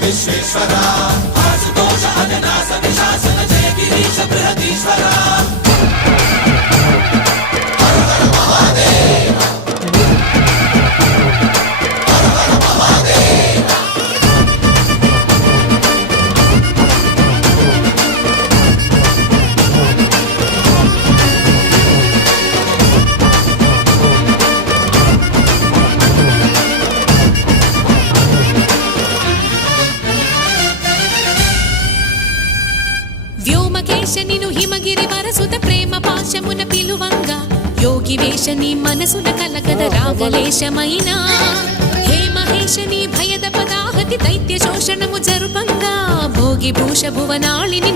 విశ్వేశ్వర ఆశుతోష అజనాశ విశాసన జయ గిరీశ బృహదీశ్వర హర హర మహాదేవ హర హర మహాదేవ వ్యోమకేశనిను హిమగిరి వరసుత ప్రేమ పాశమున పిలువంగా యోగి వేషని మనసున కలకద రాగలేశమైనా హే మహేశని భయద పదాహతి దైత్య శోషణము జరుపంగా భోగి భూష భువనాళిని